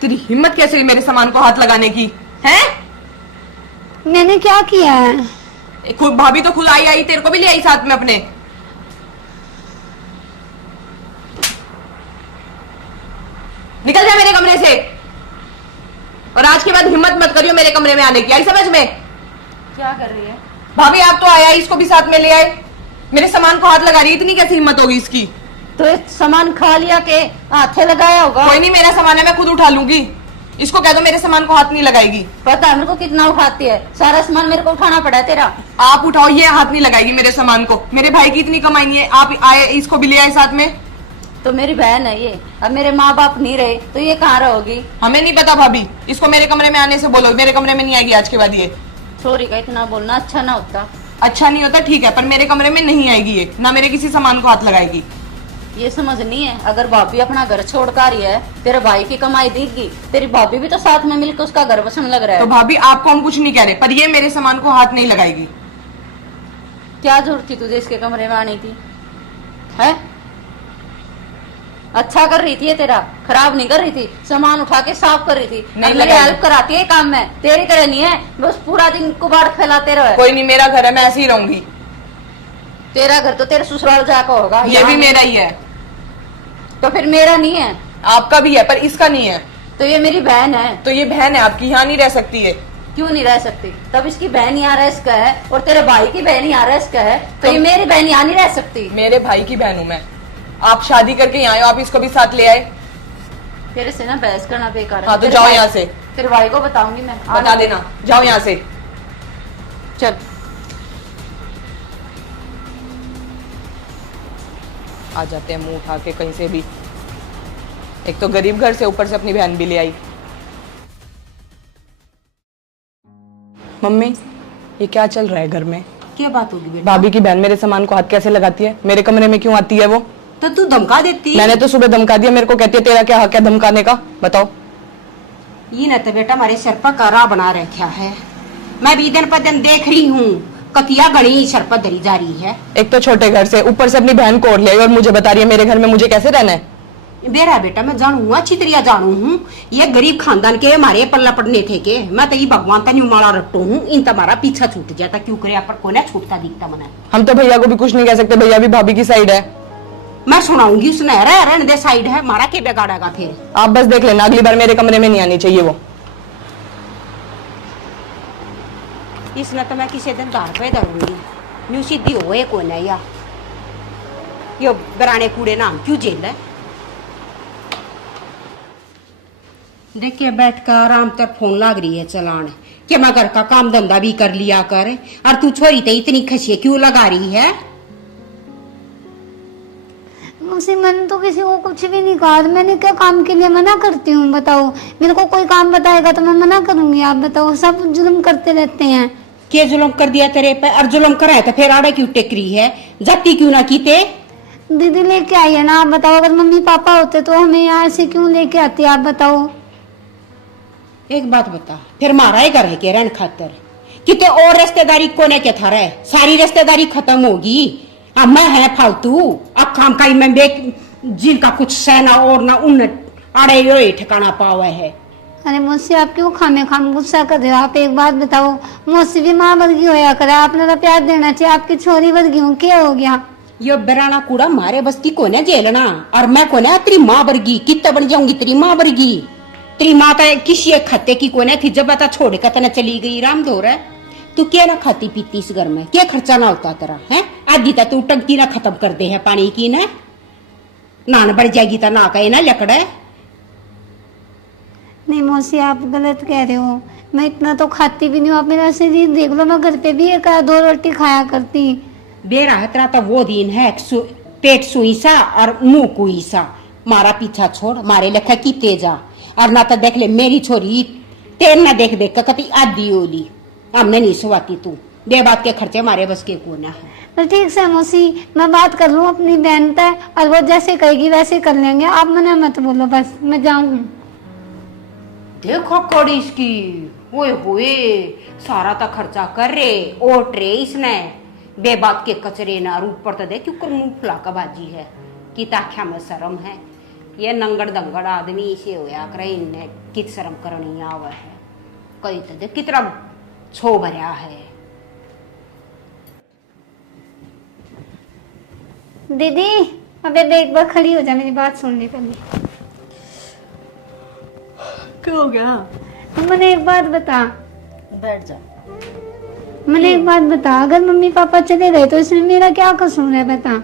तेरी हिम्मत कैसे हुई मेरे सामान को हाथ लगाने की? है मैंने क्या किया है? खुद भाभी तो खुद आई आई, तेरे को भी ले आई साथ में अपने। निकल जा मेरे कमरे से, और आज के बाद हिम्मत मत करियो मेरे कमरे में आने की, आई समझ में? क्या कर रही है भाभी आप तो आया, इसको भी साथ में ले आए, मेरे सामान को हाथ लगा रही है, इतनी कैसी हिम्मत होगी इसकी? तो ये सामान खा लिया के हाथे लगाया होगा। कोई नहीं, मेरा सामान है, मैं खुद उठा लूंगी। इसको कह दो मेरे सामान को हाथ नहीं लगाएगी। पता है मेरे को कितना उठाती है, सारा सामान मेरे को उठाना पड़ा है तेरा। आप उठाओ, ये हाथ नहीं लगाएगी मेरे सामान को। मेरे भाई की इतनी कमाई नहीं है, आप आए इसको भी ले आए साथ में। तो मेरी बहन है ये, अब मेरे माँ बाप नहीं रहे तो ये कहाँ रहोगी? हमें नहीं पता भाभी, इसको मेरे कमरे में आने से बोलो, मेरे कमरे में नहीं आएगी आज के बाद ये। सॉरी का इतना बोलना अच्छा ना होता। अच्छा नहीं होता ठीक है, पर मेरे कमरे में नहीं आएगी ये, ना मेरे किसी सामान को हाथ लगाएगी। ये समझ नहीं है, अगर भाभी अपना घर छोड़ कर रही है, तेरे भाई की कमाई देगी, तेरी भाभी भी तो साथ में मिलकर उसका घर बसन लग रहा है। तो भाभी आपको हम कुछ नहीं कह रहे, पर ये मेरे सामान को हाथ नहीं लगाएगी। क्या जरूरत थी तुझे इसके कमरे में आने की? है अच्छा कर रही थी ये तेरा, खराब नहीं कर रही थी, सामान उठा के साफ कर रही थी। नहीं मेरी लगाएगी। हेल्प कराती है काम में, तेरी तरह नहीं है बस पूरा दिन कुबाड़ फैलाते रहे। कोई नहीं, मेरा घर है, मैं ऐसे ही रहूंगी। तेरा घर तो तेरे ससुराल जाकर होगा, ये यहाँ भी नहीं। मेरा ही है। तो फिर मेरा नहीं है? आपका भी है पर इसका नहीं है। तो ये मेरी बहन है। तो ये बहन है आपकी, यहाँ नहीं रह सकती है। क्यों नहीं रह सकती? तब इसकी बहन यहाँ रह इसका है और तेरे भाई की बहन यहाँ रह इसका है, तो ये मेरी बहन यहाँ नहीं रह सकती। मेरे भाई की बहन हूं मैं, आप शादी करके यहाँ आए हो, आप इसको भी साथ ले आए। तेरे से ना बहस करना बेकार है। हाँ तो तेरे जाओ भाई- यहाँ से, तेरे भाई को बताऊंगी मैं। बता देना, जाओ यहाँ से। चल आ जाते हैं मुंह उठा के कहीं से भी, एक तो गरीब घर से ऊपर से अपनी बहन भी ले आई। मम्मी ये क्या चल रहा है घर में? क्या बात होगी बेटा? भाभी की बहन मेरे सामान को हाथ कैसे लगाती है? मेरे कमरे में क्यों आती है वो? तो तू धमका देती। मैंने तो सुबह धमका दिया, मेरे को कहती है तेरा क्या हक है धमकाने का, बताओ। ये न तो बेटा हमारे सर पर करा बना रखा है, मैं भी दिन पर दिन देख रही हूँ, कतिया गणी सर पर धरी जा रही है। एक तो छोटे घर से ऊपर से अपनी बहन को ओढ़ ले आई और मुझे बता रही है मेरे घर में मुझे कैसे रहना है। बेरा बेटा मैं जानू अच्छी तरह जानू हूँ, ये गरीब खानदान के हमारे पल्ला पड़ने थे के, मैं तो ये भगवान तनी माला रट्टू हूँ, इन तुम्हारा पीछा छूट जाता, क्यों करे पर कोने छूटता दिखता मना। हम तो भैया को भी कुछ नहीं कह सकते, भैया भी भाभी की साइड है। मैं सुनाऊंगी उसने, रहने दे साइड है, मारा के बिगाड़ेगा फिर। आप बस देख लेना, अगली बार मेरे कमरे में नहीं आनी चाहिए वो। इसने तो मैं किसी दिन धार पे धरूंगी, न्यू सीधी होए को नहीं या यो बराने कूड़े नाम क्यों जेल है। देखिए बैठ कर आराम तर फोन लाग रही है चलाने, कि मैं घर का काम धंधा भी कर लिया कर, और तू छोरी ते इतनी खसिए क्यों लगा रही है? उसी मैंने तो किसी को कुछ भी नहीं कहा, मैंने क्या काम के लिए मना करती हूँ बताओ? मेरे को कोई काम बताएगा तो मैं मना करूंगी? आप बताओ, सब जुल्म करते रहते हैं। के जुल्म कर दिया तेरे पे? और जुल्म कराए तो फिर आड़े क्यों टेक रही है? जाती क्यों ना कीते? दीदी लेके आई है ना, आप बताओ, अगर मम्मी पापा होते तो हमें यहाँ से क्यों लेके आती, आप बताओ। एक बात बता, फिर मारा ही घर है के रहन खातर, किते और रिश्तेदारी कोने के था रहे, सारी रिश्तेदारी खत्म होगी। अब मैं है फालतू, अब काम काई में बेक जिनका कुछ सहना और ना उन अड़े यो ठिकाना पावा है। अरे मुझसे आप क्यों खामे खाम गुस्सा कर रहे हो? आप एक बात बताओ, मुझसे भी माँ वर्गी होया करे, आपने तो प्यार देना चाहिए, आपकी छोरी वर्गी हूँ, क्या हो गया? यो बराना कूड़ा मारे बस की कोने झेलना, और मैं कोने तेरी माँ वर्गी कितना बन जाऊंगी तेरी माँ वर्गी। तेरी माता किसी एक खत्ते की कोने थी, जब बता छोड़ के तना चली गई राम धोर है। तू क्या ना खाती पीती इस घर में, क्या खर्चा ना होता तेरा है? आधी तू टंकी ना खत्म कर दे है पानी की ना, नान बढ़ जाएगी तो ना कहे ना लकड़े। नहीं मौसी आप गलत कह रहे हो, मैं इतना तो खाती भी नहीं हूँ, आप मेरा शरीर देख लो, मैं घर पे भी एक दो रोटी खाया करती। बेरा है तेरा तो वो दिन है पेट सुई सा और मुंह कुई सा, मारा पीछा छोड़, मारे लेखा की तेजा, और ना तो देख ले मेरी छोरी तेल ना देख देख कभी आधी ओली, हमने नहीं सुवाती तू, बे बात के खर्चे मारे बस के कोना है। तो ठीक से मौसी, मैं बात कर लूँ अपनी बहन पे, और वो जैसे कहेगी वैसे कर लेंगे, आप मना मत बोलो, बस मैं जाऊँ। देखो कौड़ी इसकी, ओए होए सारा तो खर्चा कर रे ओट रे इसने, बेबात के कचरे ना, और ऊपर तो देख क्यों मुंह फुला का बाजी है कि ताख्या में शर्म है। ये नंगड़ दंगड़ आदमी से होया करे, इन्हें कित शर्म करनी आवे है। कई तो देख कितना छो भरया है। दीदी अबे एक बार खड़ी हो जा, मेरी बात सुन ले पहले। क्या हो गया? मैंने एक बात बता, बैठ जा। मैंने एक बात बता, अगर मम्मी पापा चले गए तो इसमें मेरा क्या कसूर है बता।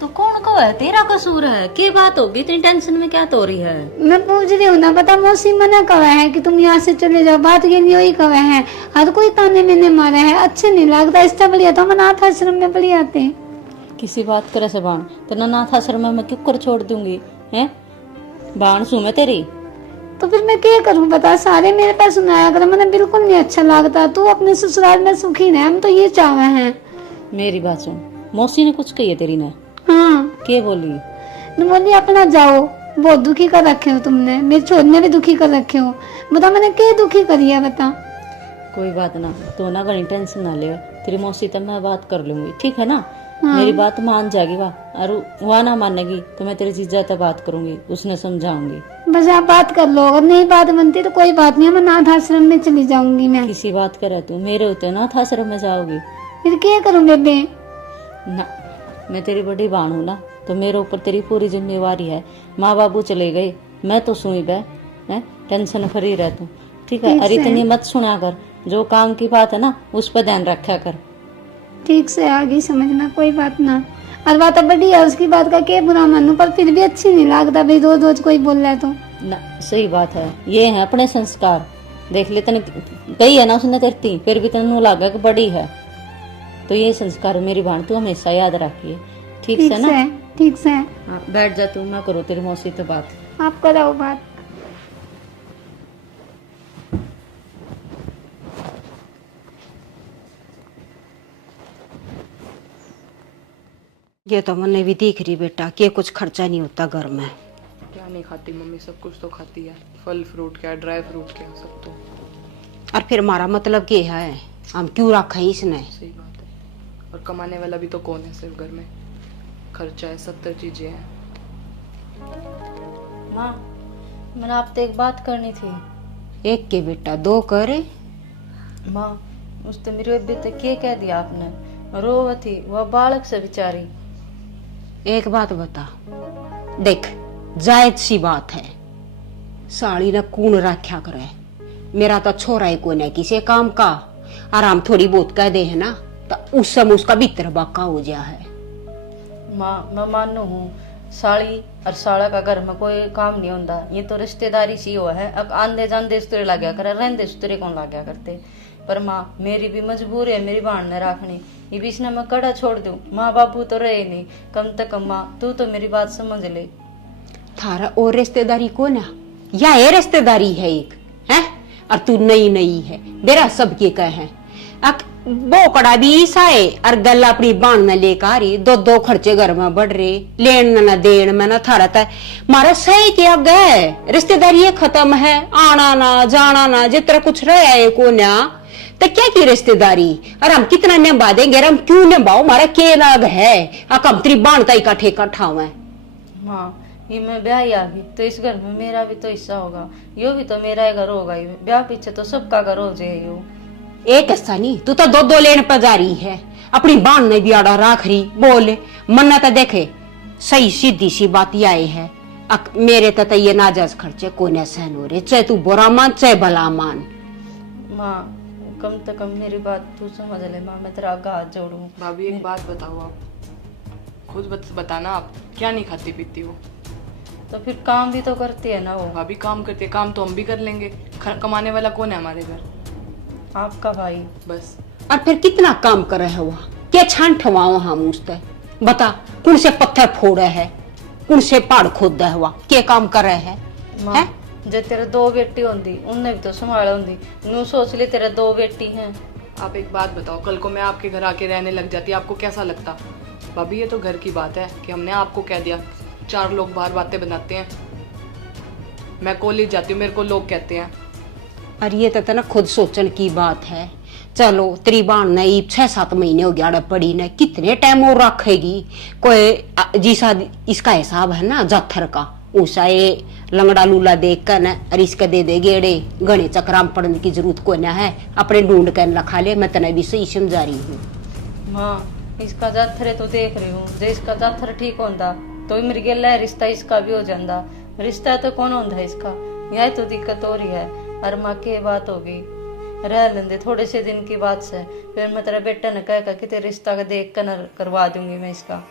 तो कौन को है, तेरा कसूर है? क्या बात होगी, इतनी टेंशन में क्या तो रही है? मैं पूछ रही हूँ ना, पता मौसी मना कहा है कि तुम यहाँ से चले जाओ, बात ये नहीं हुई कहा है। हर कोई ताने मैंने मारा है, अच्छे नहीं लगता। इससे बढ़िया तो हम अनाथ आश्रम में पड़ी आते। किसी बात करे से बाण तो अनाथ आश्रम में मैं क्यों कर छोड़ दूंगी है? बाण सू मैं तेरी। तो फिर मैं क्या करूँ बता, सारे मेरे पास सुनाया कर, मैंने बिल्कुल नहीं अच्छा लगता। तू अपने ससुराल में सुखी रहे, हम तो ये चाहे हैं। मेरी बात सुन, मौसी ने कुछ कही है तेरी ने? हाँ क्या बोली? तो बोली अपना जाओ, बहुत दुखी कर रखे हो तुमने, मेरे छोड़ने भी दुखी कर रखे हो। बता मैंने क्या दुखी करी है बता। कोई बात ना, तो ना घनी टेंशन ना ले, तेरी मौसी तब मैं बात कर लूंगी, ठीक है ना? मेरी बात मान जाएगी वाह, और वह ना मानेगी तो मैं तेरी जीजा तक बात करूंगी, उसने समझाऊंगी। बस आप बात कर लो, अगर नहीं बात बनती तो कोई बात नहीं, मैं अनाथ आश्रम में चली जाऊंगी। मैं किसी बात करे तू मेरे होते ना था आश्रम में जाओगी? फिर क्या करूँ बेबे? ना, मैं तेरी बड़ी बहन हूँ ना, तो मेरे ऊपर तेरी पूरी जिम्मेवारी है। माँ बाबू चले गए, मैं तो सुई बे है, टेंशन फ्री रह तू, ठीक है? अरे इतनी मत सुना कर, जो काम की बात है ना उस पर ध्यान रखा कर। ठीक से आगे समझना, कोई बात ना। और बात बड़ी है, उसकी बात का क्या बुरा मानू, पर फिर भी अच्छी नहीं लगता भाई रोज रोज कोई बोल रहा है तो। ना सही बात है, ये है अपने संस्कार। देख ले तने गई है ना उसने तेरती, फिर भी तेन लगा कि बड़ी है, तो ये संस्कार मेरी बहन तू हमेशा याद रखिए, ठीक से ना? ठीक से। हाँ, बैठ जा तू, मैं करो तेरी मौसी तो बात। आप कराओ बात। ये तो मैंने भी देख रही बेटा कि कुछ खर्चा नहीं होता घर में। क्या नहीं खाती मम्मी? सब कुछ तो खाती है, फल फ्रूट क्या, ड्राई फ्रूट क्या, सब तो। और फिर हमारा मतलब क्या है, हम क्यों रखा है इसने? सही बात है। और कमाने वाला भी तो कौन है? सिर्फ घर में खर्चा है, 70 चीजें हैं। माँ, मैंने आपसे एक बात करनी थी। एक के बेटा दो करे। माँ, उसने मेरे बेटे क्या कह दिया आपने? रोव थी वह बालक से बेचारी। एक बात बता, देख जायज सी बात है, साड़ी ने कून रखा करे, मेरा तो छोरा ही कोने किसी काम का, आराम थोड़ी बहुत कह दे है ना तो उस समय उसका भीतर बाका हो गया है। माँ, मैं मानू हूँ साड़ी और साड़ा का घर में कोई काम नहीं होता, ये तो रिश्तेदारी सी हो है। अब आंदे जाते सुतरे लग्या करे, रहते सुतरे कौन लग्या करते। पर माँ मेरी भी मजबूरी है मेरी बहन ने रखनी, ये बीच में मैं कड़ा छोड़ दूं, माँ बापू तो रहे नहीं, कम से कम माँ तू तो मेरी बात समझ ले। थारा और रिश्तेदारी कौन है? या ये रिश्तेदारी है एक है, और तू नई नई है, मेरा सब के कह है। बोकड़ा भी ईसा है और गल अपनी बाण न लेकर आ रही, दो दो खर्चे घर में बढ़ रहे, लेन न देन में न थारा था मारा सही क्या गए, रिश्तेदारी खत्म है, आना ना जाना ना जितना कुछ रहे को ना, तो क्या की रिश्तेदारी? और हम कितना निभा देंगे, हम क्यों निभाओ, हमारा के लाग है, हम तेरी बाण तई का ठेका ठाव है। माँ, ये मैं ब्याह आ गई तो इस घर में मेरा भी तो हिस्सा होगा, यो भी तो मेरा ही घर होगा, ब्याह पीछे तो सबका घर हो जाए। यो एक हिस्सा नहीं, तू तो दो दो लेन पर जा रही है, अपनी बाण ने भी आड़ा राख रही, बोले मन्ना तो देखे सही सीधी सी बात आई है। मेरे तो ये नाजायज खर्चे कोने सहन हो रहे, चाहे तू बुरा मान चाहे भला मान। माँ, कम से कम मेरी बात तू समझ ले माँ, मैं तेरा आगे हाथ जोड़ू। भाभी एक बात बताओ, आप खुद बताना, आप क्या नहीं खाती पीती हो? तो फिर काम भी तो करती है ना वो। भाभी काम करती है, काम तो हम भी कर लेंगे, कमाने वाला कौन है हमारे घर? आपका भाई। बस। और फिर कितना काम कर रहे हुआ, क्या छान ठवाओ हम उसते, बता कौन से पत्थर फोड़े है, कौन से पहाड़ खोद हुआ, क्या काम कर रहे हैं? जे तेरे दो बेटी होंगी उनने भी तो संभाला होंगी, न्यू सोच ले तेरे दो बेटी हैं। आप एक बात बताओ, कल को मैं आपके घर आके रहने लग जाती, आपको कैसा लगता? भाभी ये तो घर की बात है कि हमने आपको कह दिया, 4 लोग बाहर बातें बनाते हैं, मैं कॉलेज जाती हूँ मेरे को लोग कहते हैं। अरे ये तो ना खुद सोचने की बात है, चलो तेरी बाण ने 6-7 महीने हो गया पड़ी ने, कितने टाइम और रखेगी कोई, जिसा इसका हिसाब है ना जाथर का, उसा ये लंगड़ा लूला देख कर न और इसका दे दे गेड़े गणे चक्राम पड़ने की जरूरत को ना है, अपने ढूंढ कर लखा ले। मैं तने भी सही समझा रही हूँ। माँ इसका जाथरे तो देख रही हूँ, जो इसका जाथर ठीक होता तो मेरी गेल है रिश्ता इसका भी हो जाता। रिश्ता तो कौन होता इसका, यह तो दिक्कत हो रही है। और माँ की बात होगी रह लेंदे थोड़े से दिन की बात से, फिर मैं तेरा बेटा ने कहेगा कि तेरे रिश्ता का देख कर करवा दूंगी मैं इसका।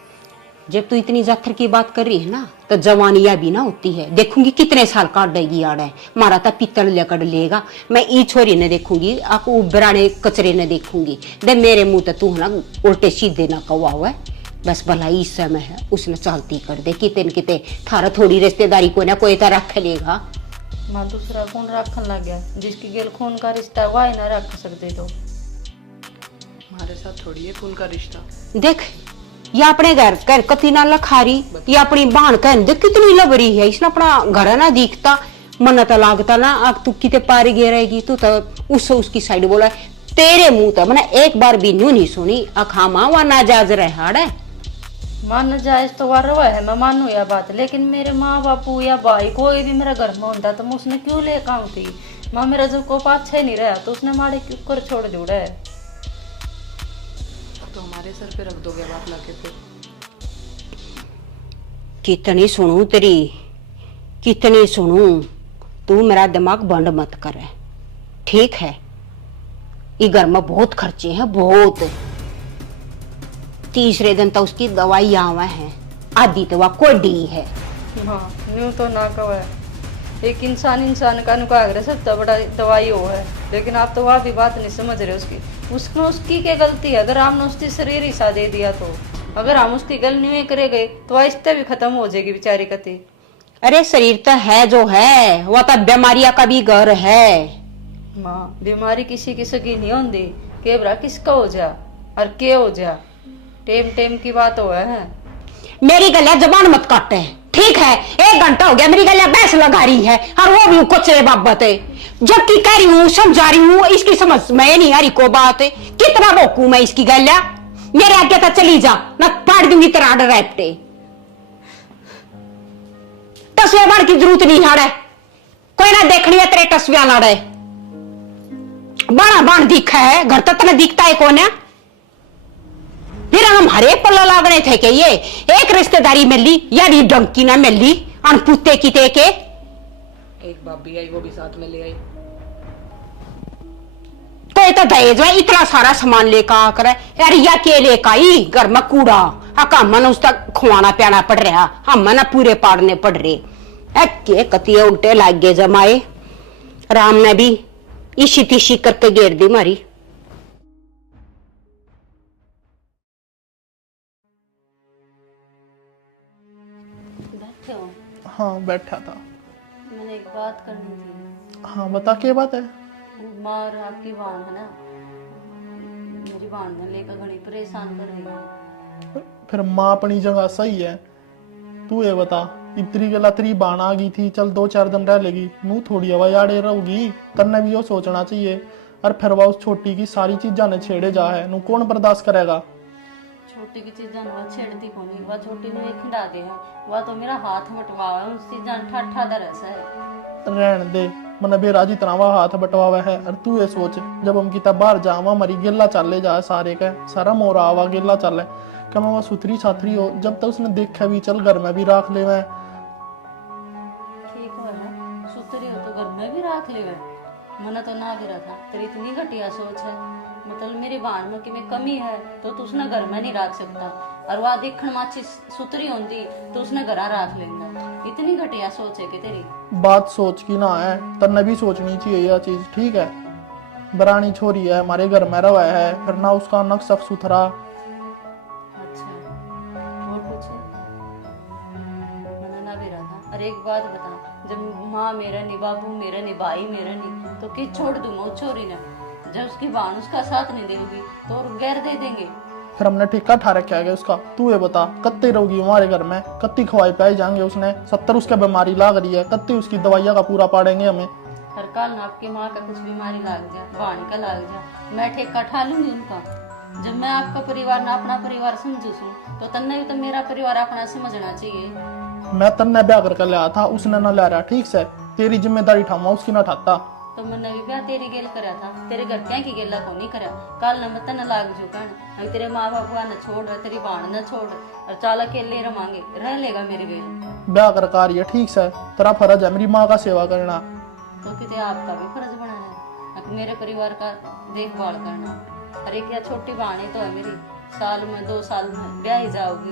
जब तू इतनी जाथर की बात कर रही है ना तो जवानिया भी ना होती है। देखूंगी कितने साल काटेगी आड़ है, मारा तो पीतल लेकर लेगा। मैं ई छोरी ने देखूंगी, आपको बराने कचरे ने देखूंगी। दे मेरे मुंह तो तू ना उल्टे सीधे ना कौआ हुआ है। बस भला इस समय है उसने चालती कर दे, किते न किते थारा थोड़ी रिश्तेदारी को ना कोई तो रख लेगा। माँ दूसरा कौन रखन लग गया, जिसकी गेल खून का रिश्ता वह ना रख सकते। तो हमारे साथ थोड़ी है खून का रिश्ता। देख या अपने घर कर कति ना लखारी, या अपनी बहन कहन देख कितनी लबरी है। इसने अपना घर ना दिखता मन तो लागता ना। अब तू किते पारी गे रहेगी, तू तो उसकी साइड बोला तेरे मुंह तो मैंने एक बार भी न्यू नहीं सुनी। अखा माँ वह नाजायज रहा मान जायज तो वार हुआ है, मैं मानू यह बात, लेकिन मेरे माँ बापू या भाई कोई भी मेरा घर में होता तो मैं उसने क्यों ले आऊँ थी। माँ मेरा जो को पाछे नहीं रहा तो उसने मारे क्यों कर छोड़ दिया है। तो हमारे सर पे रख दोगे बात लाके फिर। कितनी सुनू तेरी, कितनी सुनू। तू मेरा दिमाग बंद मत कर, ठीक है। ये घर में बहुत खर्चे हैं, बहुत। तीसरे दिन तो उसकी दवाई आवा है, आधी तो वह कोडी है। हाँ न्यू तो ना कहा है, एक इंसान का नुकाग्र सबसे बड़ा दवाई हो है, लेकिन आप तो वह भी बात नहीं समझ रहे उसकी क्या गलती है। अगर आपने उसकी शरीर ही सा दे दिया तो, अगर हम उसकी गल नहीं करे गए तो आहिस्ते भी खत्म हो जाएगी बेचारी कति। अरे शरीर तो है जो है, वह तो बीमारियां का भी घर है। माँ बीमारी किसी की सगी नहीं होती, केबरा किसका हो जा और के हो जा, टेम टेम की बात हो है। मेरी गलिया जबान मत काटे, ठीक है। 1 घंटा हो गया मेरी गलिया बहस लगा रही है, और वो भी कुछ बाबत है। जबकि कह रही हूँ समझा रही हूँ, इसकी समझ में नहीं आ रही को बात है। कितना भोकू मैं इसकी गलिया, मेरे आगे तो चली जा न पाड़ दूंगी तेरा आर्डर रैपटे। तस्वीर बन की जरूरत नहीं है, कोई ना देखनी है तेरे तस्वीर लड़े बड़ा बन दिखा है। घर तक तो दिखता है कौन है, फिर हम हरे पल्ला लागने थे कि ये एक रिश्तेदारी मिली यानी डंकी ना मिली अनपुते की ते के। एक भाभी आई वो भी साथ में ले आई। तो ये तो दहेज में इतना सारा सामान लेकर आकर यार या के लेकर आई घर में कूड़ा मन उसका खुआना पियाना पड़ रहा, हम ना पूरे पाड़ने पड़ रहे। के कतिये उल्टे लाग गए जमाए। राम ने भी इसी तिशी करके घेर दी मारी। बैठे हो? हाँ बैठा था। मैंने एक बात करनी थी। हाँ बता क्या बात है। माँ और आपकी बहन है ना, मेरी बहन ने लेकर घड़ी परेशान कर रही है। फिर माँ अपनी जगह सही है, तू ये बता इतनी गला तेरी बाण आ गई थी, चल 2-4 दिन रह लेगी, नू थोड़ी हवा याड़े रहोगी। तन्ने भी यो सोचना चाहिए। और फिर वह उस छोटी की सारी चीजा ने छेड़े जा है, नू कौन बर्दाश्त करेगा। छोटी की चीजा वह छेड़ती कौन, वह छोटी ने खिंडा दे है, वह तो मेरा हाथ मटवा है, उस चीजा ठाठा दरस है। रहन दे, मन बेरा जितना वह हाथ बटवावा है। और तू ये सोच जब हम किता बाहर जावा मरी गिल्ला चले जा सारे का सारा मोरा आवा गिल्ला चले कमा वह सुथरी साथरी हो, जब तक उसने देखा भी चल घर में भी राख ले। मैं ठीक है सुतरी हो तो घर में भी रख ले, मन तो ना भी रखा। तेरी इतनी घटिया सोच है, मतलब मेरी बहन में कि में कमी है तो तू उसने घर में नहीं रख सकता, और वह देखने में अच्छी सुतरी होती तो उसने घर रख लेंदा। इतनी घटिया सोच है कि तेरी। बात सोच की ना है, तन्ने भी सोचनी चाहिए यह चीज, ठीक है। बरानी छोरी है, हमारे घर में रवा है, फिर ना उसका नक साफ सुथरा। अच्छा और कुछ मैंने ना भी रखा। और एक बात बता, जब माँ मेरा नहीं, बाबू मेरा नहीं, भाई मेरा नहीं, तो किस छोड़ दूंगा उस छोरी ने। जब उसकी बहन उसका साथ नहीं देगी तो और गैर दे देंगे। फिर हमने ठेका ठा रखा है उसका। तू ये बता कत्ती रहोगी हमारे घर में, कत्ती खवाई पाई जाएंगे उसने, 70 उसके बीमारी लाग रही है, कत्ती उसकी दवाइयाँ का पूरा पाड़ेंगे हमें। हर काल ना आपकी माँ का कुछ बीमारी लाग जाए, बहन का लाग जाए, मैं ठेका ठा लूंगी उनका। जब मैं आपका परिवार ना अपना परिवार समझू सू तो तन्ने भी तो मेरा परिवार अपना समझना चाहिए। मैं तन्ने ब्याह करके लाया था, उसने ना ला रहा, ठीक से तेरी जिम्मेदारी ठामा, उसकी ना ठाता। तो मैंने भी ब्याह तेरी गेल करा था, तेरे घर क्या की गेला को नहीं करा। कल न मत न लाग जो कहन, अभी तेरे माँ बाप न छोड़ रहे, तेरी बाण न छोड़, और चाल अकेले रमांगे, रह लेगा मेरे बेल। ब्याह कर आ रही है, ठीक से तेरा फर्ज है मेरी माँ का सेवा करना। तो कितने आपका भी फर्ज बना है मेरे परिवार का देखभाल करना। अरे क्या छोटी बहन तो है मेरी, साल में 2 साल में ब्याह ही जाओगी।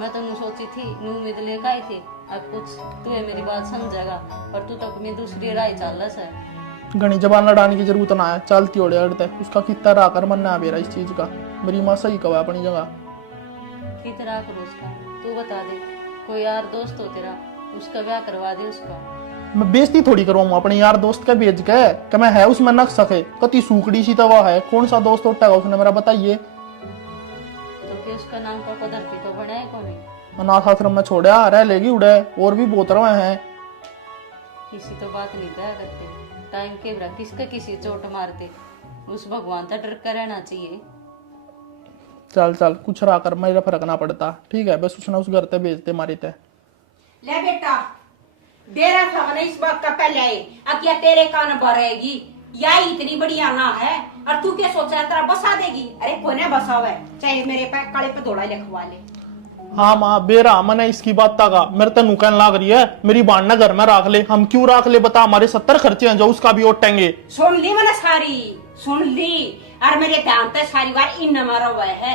मैं तो नू सोची थी, नू उम्मीद लेकर आई थी, अब कुछ तू है मेरी बात समझेगा, और तू तो अपनी दूसरी राय चल रहा है। घनी जबान लड़ाने की जरूरत ना है, चलती ओढ़े अड़ते उसका कितना राकर मन ना मेरा इस चीज का। मेरी माँ सही कवा अपनी जगह। कितना करो उसका, तू बता दे, कोई यार दोस्त हो तेरा, उसका ब्याह करवा दे उसका। मैं बेइज्जती थोड़ी करवाऊँ अपने यार दोस्त का बेच के कि मैं है उसमें नक सके, कति सूखड़ी सी तवा है, कौन सा दोस्त उठेगा उसने मेरा, बताइए। तो क्या उसका नाम का धरती तो बना है कौन? अनाथ आश्रम में छोड़ा रह लेगी उड़े, और भी बहुत रहे हैं। किसी तो बात नहीं कहा करते, टाइम के बरा किसका किसी चोट मारते, उस भगवान का डर कर रहना चाहिए। चल चल कुछ रहा कर, मेरा फर्क ना पड़ता, ठीक है, बस उसने उस घर ते भेजते मारी ते। ले बेटा, दे रहा था ना इस बात का पहले आए, अब क्या तेरे कान भरेगी, या इतनी बढ़िया ना है, और तू क्या सोचा है तेरा बसा देगी? अरे कोने बसा हुआ है, चाहे मेरे पे कड़े पे दौड़ा लिखवा ले। हाँ माँ बेरा मैंने इसकी बात का मेरे ते नुकन लाग रही है, मेरी बाण ना घर में राख ले। हम क्यों राख ले बता, हमारे 70 खर्चे हैं जो उसका भी ओटेंगे। सुन ली मैंने सारी, सुन ली, और मेरे ध्यान पे सारी बार इन मारा हुआ है,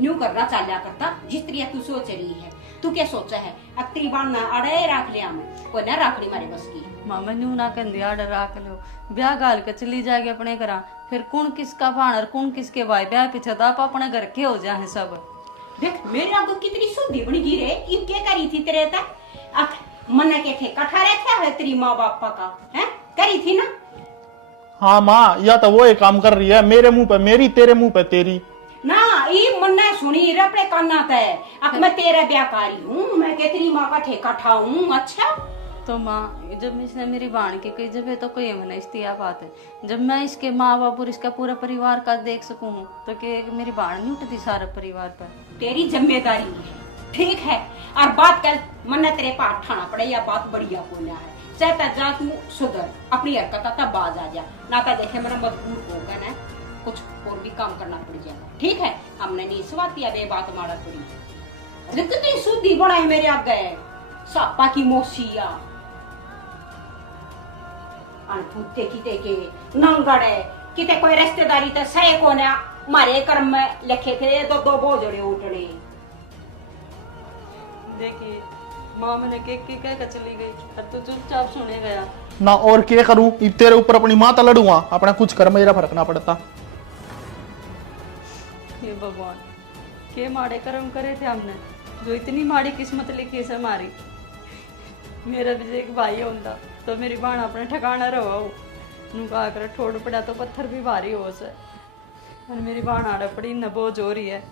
न्यू करना चालिया करता जिस तरह तू सोच रही है। तू क्या सोचा है, अतरी बाण ना अड़े राख लिया मैं, कोई ना राख ली मारे बस की। मामा न्यू ना कहते आर्डर रख लो, ब्याह गाल के चली जाएगी अपने घर, फिर कौन किसका भाण और कौन किसके भाई, ब्याह पीछे तो आप अपने घर के हो जाए सब। देख मेरे आगो कितनी सुधी बनी गिरे, ये क्या करी थी तेरे तक, मन के थे कठा रखा है तेरी माँ बापा का, है करी थी ना। हाँ माँ, या तो वो एक काम कर रही है, मेरे मुंह पे मेरी, तेरे मुंह पे तेरी ना। ये मन ने सुनी रपड़े काना ते, अब मैं तेरा ब्याहकारी हूँ, मैं के तेरी माँ का ठेका ठाऊं। अच्छा तो माँ जब इसने मेरी बाण की कही जब है तो कोई मन इस्तिया बात है, जब मैं इसके माँ बाप और इसका पूरा परिवार का देख सकूं तो कि मेरी बाण नहीं उठती सारा परिवार पर। तेरी जिम्मेदारी है, ठीक है, और बात कर मन ने तेरे पास ठाना पड़े, या बात बढ़िया बोला है, चाहता जा तू सुधर अपनी हरकत तब बाज आ जा, ना तो देखे मेरा मजबूर होगा ना, कुछ और भी काम करना पड़ जाएगा, ठीक है। हमने नहीं स्वातिया बे बात मारा पड़ी, कितनी सुधी बड़ा है मेरे आगे सापा की मोसिया, अनपुते किते के नंगड़े किते कोई रिश्तेदारी ते सहे को ना मारे कर्म में लिखे थे, दो बोझड़े उठने। देखिए माँ मैंने के कह कर चली गई, अब तो चुपचाप सुने गया ना, और क्या करूं, तेरे ऊपर अपनी माँ लड़ूंगा, अपना कुछ कर, मेरा फर्क ना पड़ता। हे भगवान, के माड़े कर्म करे थे हमने, जो इतनी माड़ी किस्मत लिखी है हमारी। मेरा भी एक भाई होता तो मेरी बाण अपने ठिकाना रहो, नुका कर ठोड़ पड़ा तो पत्थर भी भारी हो से, और मेरी बाण आड़ पड़ी न बोझ हो रही है।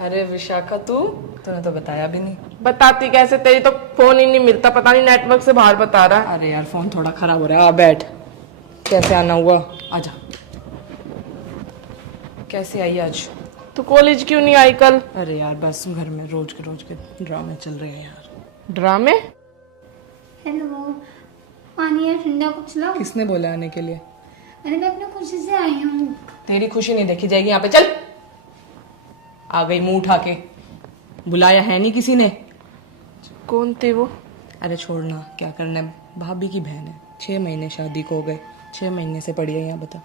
अरे विशाखा तूने तो बताया भी नहीं। बताती कैसे, तेरी तो फोन ही नहीं मिलता, पता नहीं नेटवर्क से बाहर बता रहा है। अरे यार फोन थोड़ा खराब हो रहा है, आ बैठ। कैसे आना हुआ, आजा। कैसे आई आज? तू कॉलेज क्यों नहीं आई कल? अरे यार बस घर में रोज के ड्रामे चल रहे हैं यार। ड्रामे? हेलो, पानी या ठंडा कुछ लो। किसने बोला आने के लिए? अरे मैं अपनी खुशी से आई हूँ। तेरी खुशी नहीं देखी जाएगी यहाँ पे, चल। आ गई मुंह उठा के, बुलाया है नहीं किसी ने। कौन थी वो? अरे छोड़ना, क्या करना है, भाभी की बहन है, 6 महीने शादी को हो गए, 6 महीने से पड़ी है यहाँ, बता।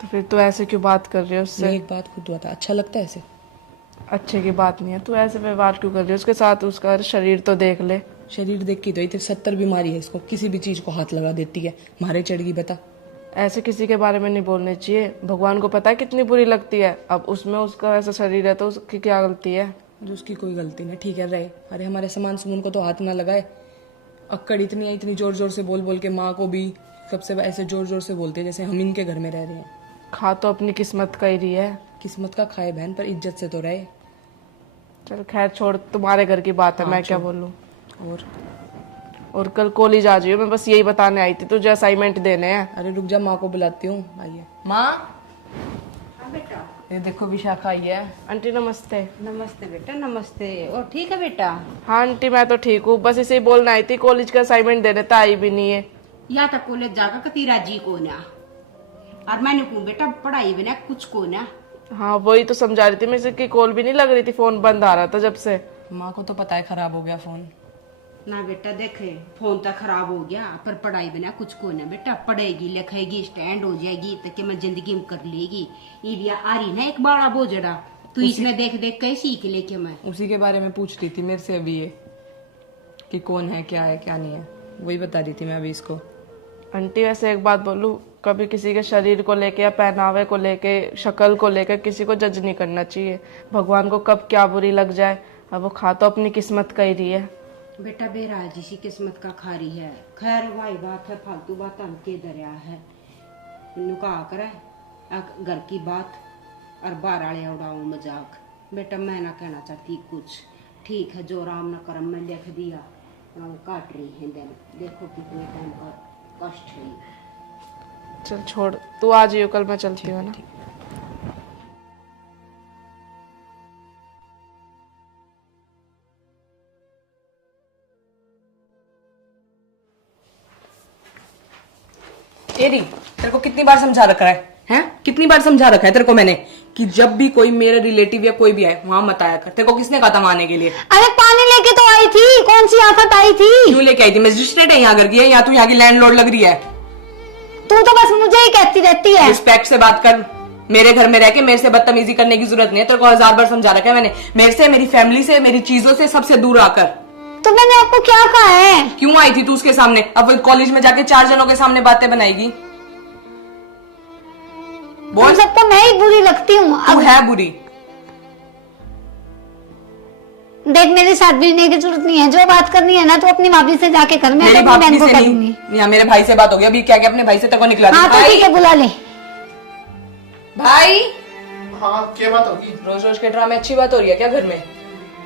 तो फिर तू ऐसे क्यों बात कर रही है उससे? एक बात खुद बता, अच्छा लगता है ऐसे? अच्छे की बात नहीं है, तू ऐसे व्यवहार क्यों कर रही है उसके साथ? उसका शरीर तो देख ले। शरीर देख के तो इतने 70 बीमारी है इसको, किसी भी चीज को हाथ लगा देती है, मारे चढ़ गई, बता। ऐसे किसी के बारे में नहीं बोलने चाहिए, भगवान को पता है कितनी बुरी लगती है। अब उसमें उसका ऐसा शरीर है तो उसकी क्या गलती है? जो उसकी कोई गलती नहीं, ठीक है रहे। अरे हमारे सामान सुमन को तो हाथ ना लगाए, अक्कड़ इतनी है, इतनी जोर जोर से बोल बोल के माँ को भी सबसे ऐसे जोर जोर से बोलते हैं जैसे हम इनके घर में रह रहे हैं। खा तो अपनी किस्मत का ही रही है। किस्मत का खाए बहन, पर इज्जत से तो रहे। चल खैर छोड़, तुम्हारे घर की बात है, मैं क्या बोलूं। और कल कॉलेज आ जाइयो, मैं बस यही बताने आई थी, तुझे असाइनमेंट देने हैं। अरे रुक जा, माँ को बुलाती हूँ, आइए। माँ बेटा ये देखो विशाखा आई है। आंटी नमस्ते। नमस्ते बेटा नमस्ते। और ठीक है बेटा? हाँ आंटी मैं तो ठीक हूँ, बस इसे ही बोलना आई थी, कॉलेज का असाइनमेंट दे देता आई भी नहीं है। या तो कॉलेज जाकर कती राजी को ना, और मैंने कहूँ बेटा पढ़ाई बिना कुछ को ना। हाँ वही तो समझा रही थी, मेरे से की कॉल भी नहीं लग रही थी, फोन बंद आ रहा था जब से। माँ को तो पता है खराब हो गया फोन। ना बेटा देखे फोन तो खराब हो गया, पर पढ़ाई बिना कुछ को ना बेटा। पढ़ेगी लिखेगी स्टैंड हो जाएगी तो क्या मैं जिंदगी में कर लेगी। ईविया आ रही ना एक बाड़ा बोझड़ा, तू इसमें देख देख के सीख ले के मैं। उसी के बारे में पूछ रही थी मेरे से अभी ये, कि कौन है क्या नहीं है, वही बता रही थी मैं अभी इसको। आंटी वैसे एक बात बोलूं, कभी किसी के शरीर को लेके या पहनावे को लेके, शक्ल को लेकर किसी को जज नहीं करना चाहिए। भगवान को कब क्या बुरी लग जाए, अब वो खा तो अपनी किस्मत का ही रही है। बेटा बेरा जिसी किस्मत का खारी है। खैर वाही बात है, फालतू बात हम के दरिया है। इन्हू कहा करे घर की बात और बाराले उड़ाओ मजाक। बेटा मैं ना कहना चाहती कुछ, ठीक है जो राम न कर्म में लिख दिया काट रही है दिन। देखो कितने टाइम का कष्ट है। चल छोड़, तू आ जाइयो कल, मैं चलती हूँ ना। एरी तेरे को कितनी बार समझा रखा है हैं? कितनी बार समझा रखा है तेरे को मैंने कि जब भी कोई मेरे रिलेटिव या कोई भी आए वहां मत आया कर। तेरे को किसने कहा था वहां आने के लिए? अरे पानी लेके तो आई थी, कौन सी आफत आई थी? क्यों लेके आई थी? मजिस्ट्रेट है यहाँ घर की है या तू यहाँ की लैंडलॉर्ड लग रही है? तू तो बस मुझे ही कहती रहती है। रिस्पेक्ट से बात कर। मेरे घर में रह के मेरे से बदतमीजी करने की जरूरत नहीं है। तेरे को 1000 बार समझा रखा है मैंने, मेरे से, मेरी फैमिली से, मेरी चीजों से, सबसे दूर आकर। तो मैंने आपको क्या कहा है? क्यों आई थी तू उसके सामने? अब कॉलेज में जाके 4 जनों के सामने बातें बनाएगी। बोल सबको मैं ही बुरी लगती हूँ। तू है बुरी। देख मेरे साथ भिड़ने की जरूरत नहीं है, जो बात करनी है ना तो अपनी भाभी से जाके कर। मैं मेरी अपनी भाभी बहन को से करूंगी। नहीं, या मेरे भाई से बात हो गई। अभी क्या क्या अपने भाई से तक को निकला हाँ तो ठीक है बुला ले। भाई हाँ क्या बात होगी? रोज रोज के ड्रामे अच्छी बात हो रही है क्या घर में?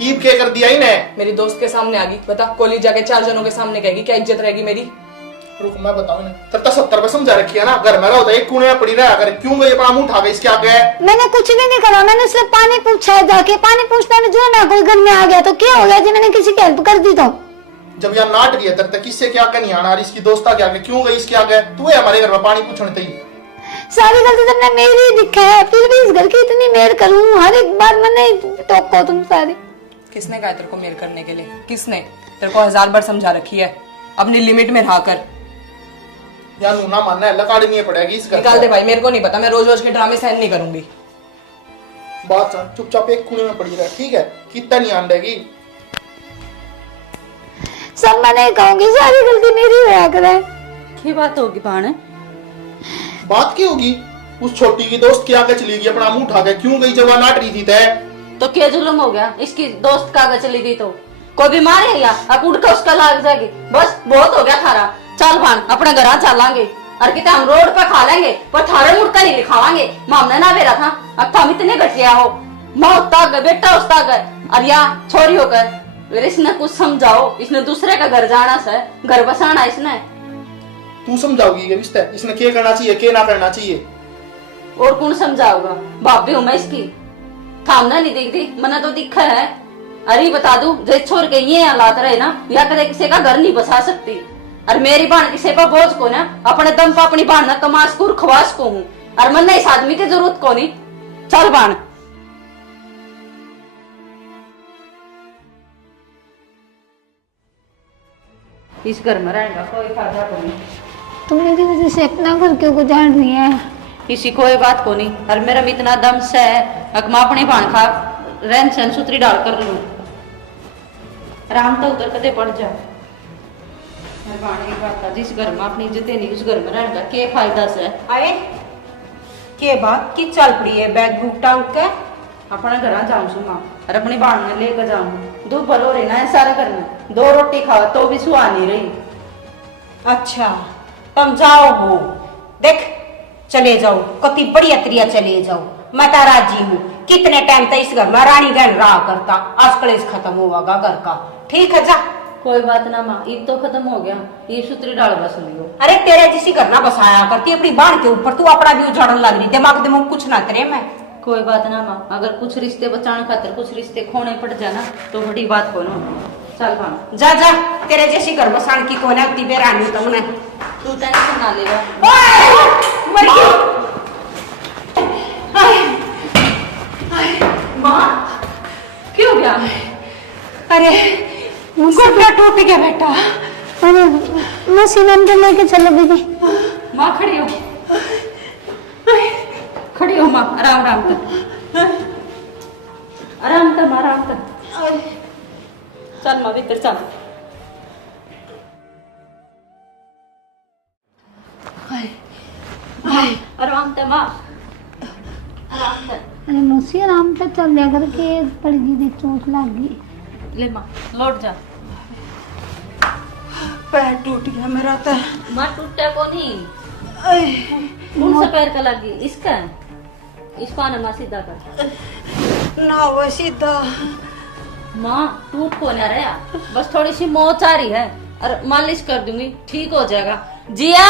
ईब क्या कर दिया इन्हें? मेरी दोस्त के सामने आ गई, बता कॉलेज जाके 4 जनों के सामने कहेगी, क्या इज्जत रहेगी मेरी? रुक मैं बताऊं ना, तब तक 70 पे समझा रखी है ना। घर में होता है एक कोने में पड़ी रहा अगर, क्यों गई अपना मुंह उठा गई इसके आगे? मैंने कुछ भी नहीं करा, मैंने सिर्फ पानी पूछा है जाके। पानी पूछने में जो ना कोई घर में आ गया तो क्या हो गया जी? मैंने किसी की हेल्प कर दी तो जब यहाँ नाट रही है तब तक किससे क्या नहीं आना, इसकी दोस्ता के आगे क्यों गई इसके आगे? तू है हमारे घर में पानी पूछने तई। सारी गलती तुमने मेरी ही दिखा है, फिर भी इस घर की इतनी मेहर करूं हर एक बार मैंने टोको तुम सारी। किसने कहा तेरे को मेल करने के लिए? किसने? तेरे को 1000 बार समझा रखी है, अपनी लिमिट में रहा कर। यार ना मानना है, लकाड़नी पड़ेगी इस घर निकाल दे भाई, मेरे को नहीं पता, मैं रोज रोज के ड्रामे सहन नहीं करूंगी। बात सुन, चुपचाप एक कोने में पड़ी रहा, ठीक है? कितना नहीं आन देगी। सब मैं नहीं कहूंगी, सारी गलती मेरी हुआ करे। की बात होगी भाण? बात की होगी? उस छोटी की दोस्त के आगे चली गई, अपना मुंह उठा के क्यों गई? जब वह नाट रही थी तय तो क्या जुल्म हो गया? इसकी दोस्त का आगे चली गई तो कोई बीमार है या अब उड़ के उसका लाग जाएगी? बस बहुत हो गया थारा, चल भान अपने घर चलांगे और कितने हम रोड पे खा लेंगे पर थारे मुड़का नहीं लिखावांगे। मामने ना बेरा था अब तुम इतने घटिया हो, माँ उस्ता गए बेटा उस्ता गए और यहाँ छोरी होकर। इसने कुछ समझाओ, इसने दूसरे का घर जाना से, घर बसाना इसने। तू समझाओगी इसने क्या करना चाहिए क्या ना करना चाहिए? और कौन समझाओगा? भाभी हूं मैं इसकी, थामना नहीं दिख दी मना तो दिखा है। अरे बता दू जो छोड़ के ये हालात रहे ना, या कदे किसी का घर नहीं बसा सकती। और मेरी बहन किसी पर बोझ को ना, अपने दम पर अपनी बहन ना कमास को खवास को हूँ और मन इस आदमी की जरूरत को नहीं। चल बहन इस घर में रहने का कोई फायदा को नहीं। तुम मेरी वजह से अपना घर क्यों गुजार रही है? किसी कोई बात को नहीं। और मेरा में इतना दम से है अक मैं अपनी बहन खा रहन सहन सुतरी डाल कर लूं, आराम तो उधर कदे पड़ जा। जिस घर में अपनी इज्जत नहीं उस घर में रहने का क्या फायदा से? आए के बात की चल पड़ी है बैग बुक टांग के? अपने घर जाऊं सु माँ और अपनी बहन में लेकर जाऊं। दो भलो रहना है सारा घर में, 2 रोटी खाओ तो भी सुहा नहीं रही। अच्छा तुम जाओ हो, देख चले जाओ, कति बढ़िया तरिया चले जाओ, मैं तो राजी हूँ। कितने टाइम तक इस घर में रानी बहन रहा करता, आज कलेश खत्म होगा घर का। ठीक है जा कोई बात ना माँ, ईद तो खत्म हो गया, ये सूत्री डाल बस लियो। अरे तेरे जिसी करना बसाया करती अपनी बाण के ऊपर, तू अपना भी उजाड़न लग रही, दिमाग कुछ ना करे मैं। कोई बात ना माँ, अगर कुछ रिश्ते बचाने खातिर कुछ रिश्ते खोने पड़ जाए ना तो बड़ी बात को ना। चल माँ जा जा, तेरे जैसी घर बसान की कोने उतनी बेरानी हो तुमने। तू टेंशन ना लेगा। मर गई। माँ क्यों गया? अरे घुटना टूट गया बेटा। अरे मैं सीनम के लेके चलो दीदी। माँ खड़ी हो, खड़ी हो माँ, आराम आराम कर, आराम कर माँ, आराम कर। चल माँ भीतर चल। आराम कर माँ, आराम कर। अरे मौसी आराम से चल लिया कर के पड़ गई थी, चोट लग गई। ले माँ लौट जा। पैर टूट गया मेरा तो। माँ टूटा को नहीं, कौन सा पैर का लगी? इसका, इसको आना माँ सीधा कर। ना वो सीधा। माँ टूट को नहीं रहा, बस थोड़ी सी मोच आ रही है और मालिश कर दूंगी ठीक हो जाएगा। जिया,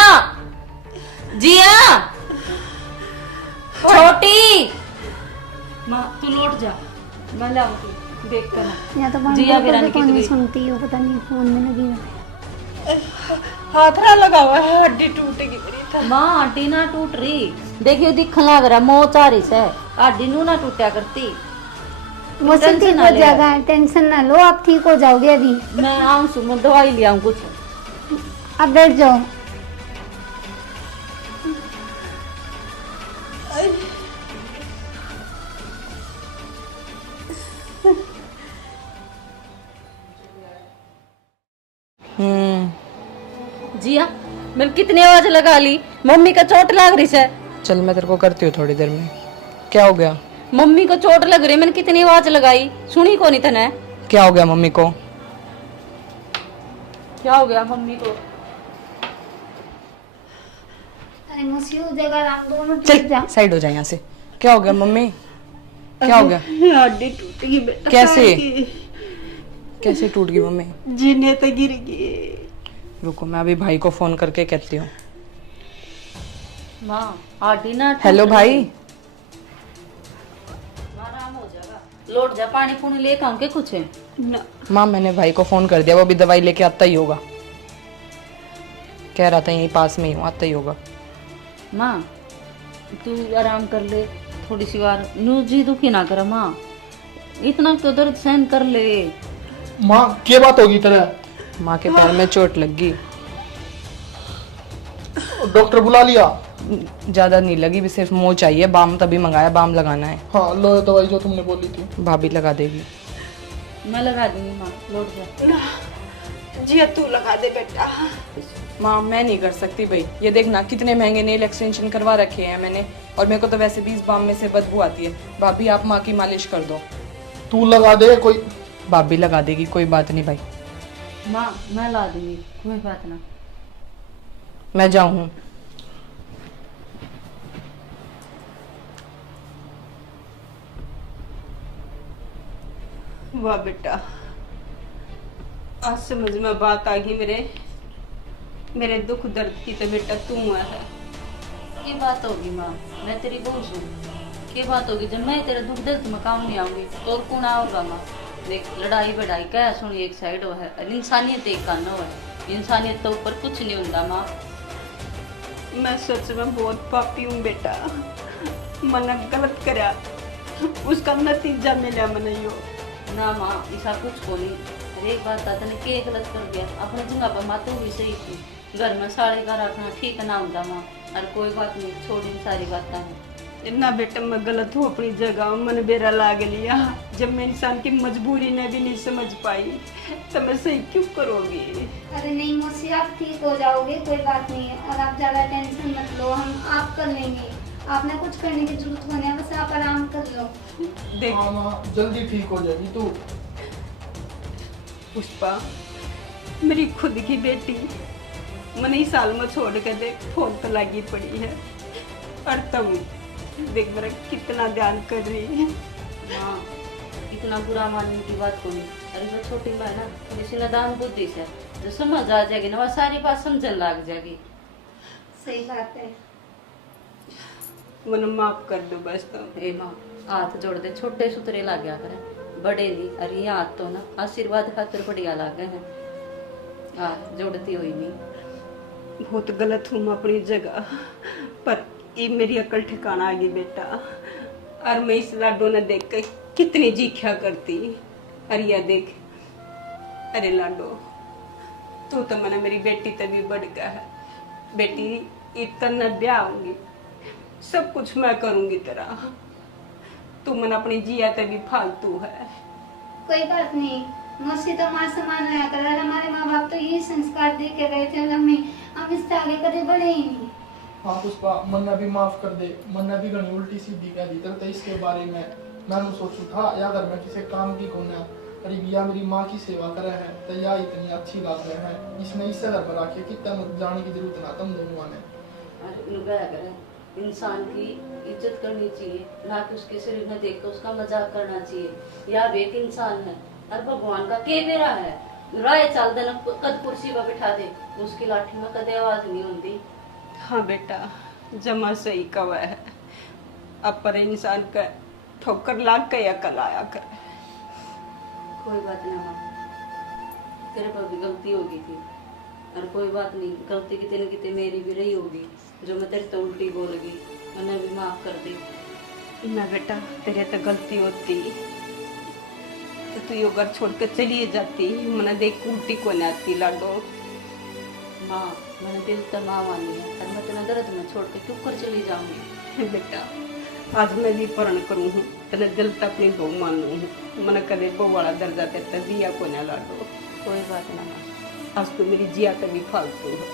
जिया, छोटी माँ तू लौट जा, मैं लाऊंगी, देख कर। या तो जिया बेरानी की नहीं तुरी। सुनती हो, पता नहीं फोन में लगी है। हाथ ना लगा हुआ है, हड्डी टूटेगी मेरी। माँ हड्डी ना टूट रही, देखियो दिखने लग रहा मोच आ रही से, हड्डी नू ना टूटा करती। वो सब टेंशन ठीक ना हो ले। जाएगा, टेंशन ना लो, आप ठीक हो जाओगे। अभी मैं आऊँ सुबह दवाई ले आऊँ कुछ। अब बैठ जाओ। जिया मैंने कितनी आवाज लगा ली, मम्मी का चोट लग रही है। चल मैं तेरे को करती हूँ थोड़ी देर में। क्या हो गया? मम्मी को चोट लग रही है, मैंने कितनी आवाज लगाई, सुनी को नहीं तने? क्या हो गया मम्मी को? क्या हो गया मम्मी को? अरे मौसी हो जाएगा आराम, दोनों चल ठीक जा। साइड हो जाए यहाँ से। क्या हो गया मम्मी? क्या हो गया? हड्डी टूट गई बेटा। कैसे? कैसे टूट गई मम्मी? जीने तो गिर गई। रुको मैं अभी भाई को फोन करके कहती हूँ। माँ आटी ना टूट हेलो रही। भाई। आराम हो जाएगा, लौट जा, पानी पूनी लेके आऊं के कुछ? ना माँ मैंने भाई को फोन कर दिया, वो भी दवाई लेके आता ही होगा। कह रहा था यहीं पास में ही हूँ, आता ही होगा। माँ तू आराम कर ले थोड़ी सी बार, नू जी दुखी ना कर माँ, इतना तो दर्द सहन कर ले। माँ क्या बात होगी तेरा? माँ के पैर में चोट लग गई। डॉक्टर बुला लिया? ज्यादा नहीं लगी, भी सिर्फ मोच चाहिए, बाम तभी मंगाया, बाम लगाना है। हाँ लो ये दवाई जो तुमने बोली थी। भाभी लगा देगी। मैं लगा दूंगी माँ, लौट जा। जिया तू लगा दे बेटा। माँ मैं नहीं कर सकती भाई, ये देखना कितने महंगे नेल एक्सटेंशन करवा रखे हैं मैंने, और मेरे को तो वैसे भी इस बाम में से बदबू आती है। भाभी आप माँ की मालिश कर दो। तू लगा दे कोई। भाभी लगा देगी, कोई बात नहीं भाई। माँ मैं ला दूंगी, कोई बात ना। मैं जाऊँ? वाह बेटा, आज समझ में बात आ गई मेरे दुख दर्द की तो बेटा तू है। की बात होगी माँ, मैं तेरी बहू हूँ, की बात होगी? जब मैं तेरे दुख दर्द में काम नहीं आऊंगी तो और कौन आऊंगा माँ? देख लड़ाई बढ़ाई क्या सुनी एक साइड वो है, इंसानियत एक कानो है, इंसानियत तो ऊपर कुछ नहीं होता माँ। मैं सच में बहुत पापी हूँ बेटा, मैंने गलत करा, उसका नतीजा मिला मैंने यो। ना माँ ऐसा कुछ को नहीं। अरे एक बात था, तने के गलत कर दिया, अपने जगह पर माँ तू भी सही थी, घर में सारे घर रखना ठीक ना होता माँ। और कोई बात नहीं, छोड़ इन सारी बातें। ना बेटा मैं गलत हूँ अपनी जगह, मैंने बेरा लाग लिया। जब मैं इंसान की मजबूरी ने भी नहीं समझ पाई तो मैं सही क्यों करोगी? अरे नहीं मौसी, आप ठीक हो जाओगे, कोई बात नहीं है। और आप ज्यादा टेंशन मत लो, हम आप कर लेंगे। आपने कुछ करने की जरूरत नहीं है, बस आप आराम कर लो। देख हाँ माँ जल्दी ठीक हो जाएगी तू। पुष्पा मेरी खुद की बेटी, मैंने इस साल में छोड़ के देख फोन तो लगी पड़ी है, और तुम देख मेरा कितना ध्यान कर रही है। हाँ इतना बुरा मानने की बात को नहीं। अरे वो छोटी माँ है ना, थोड़ी सी नादान बुद्धि से जो समझ आ जाएगी ना, वह सारी बात समझने लग जाएगी। सही बात है। मन माफ कर दो बस। तो ए माँ हाथ जोड़ दे, छोटे सुतरे ला गया करे, बड़े नहीं। अरे ये हाथ तो ना आशीर्वाद खातिर बढ़िया लागे हैं, हाथ जोड़ती हुई नहीं। बहुत गलत हूँ मैं अपनी जगह, पर ये मेरी अकल ठिकाना आ गई बेटा। और मैं इस लाडो ने देख के कितनी जीख्या करती। अरे यह देख, अरे लाडो तू तो मैंने मेरी बेटी तभी बढ़ गया है। बेटी इतना ब्याह होंगी, सब कुछ मैं करूंगी तेरा, तू मन अपनी जिया तभी फालतू है। कोई बात नहीं, मौसी तो माँ समान होया कर, और हमारे माँ बाप तो यही संस्कार दे के गए थे हमें, हम इससे आगे कभी बढ़े ही नहीं। हाँ पुष्पा, मन्ना भी माफ कर दे। मन्ना भी घनी उल्टी सीधी कह दी तो इसके बारे में मैंने सोचू था या अगर मैं किसी काम की कोना अरे भैया मेरी माँ की सेवा करे है तो या इतनी अच्छी बात है, इसमें इससे घर पर आके कितना जाने की जरूरत ना तुम दोनों ने। इंसान की इज्जत करनी चाहिए, ना कि उसके शरीर में देख कर उसका मजाक करना चाहिए। या भी एक इंसान है और भगवान का के मेरा है, राय चाल देना कद कुर्सी पर बिठा दे, उसकी लाठी में कदे आवाज नहीं होती। हाँ बेटा, जमा सही कवा है। अब पर इंसान का ठोकर लाग के अकल आया कर। कोई बात नहीं माँ, तेरे पर भी गलती होगी थी, और कोई बात नहीं, गलती कितने कितने मेरी भी रही होगी, जो मैं तेरे तो उल्टी बोल गई, मैंने भी माफ कर दी। ना बेटा, तेरे तो गलती होती तो तू यो घर छोड़ कर चली जाती, मैंने देख उल्टी को न आती लाडो। माँ मैंने दिल तो माँ मानी है, और मैं तेना दर्द में छोड़ के क्यों कर चली जाऊंगी। बेटा आज मैं भी परण करूँ हूँ, तेने दिल तक अपनी बहू मानू हूँ, मैंने कदे बहू वाला दर्जा तेरे दिया को न लाडो। कोई बात ना माँ। आज तो मेरी जिया तभी फालतू है।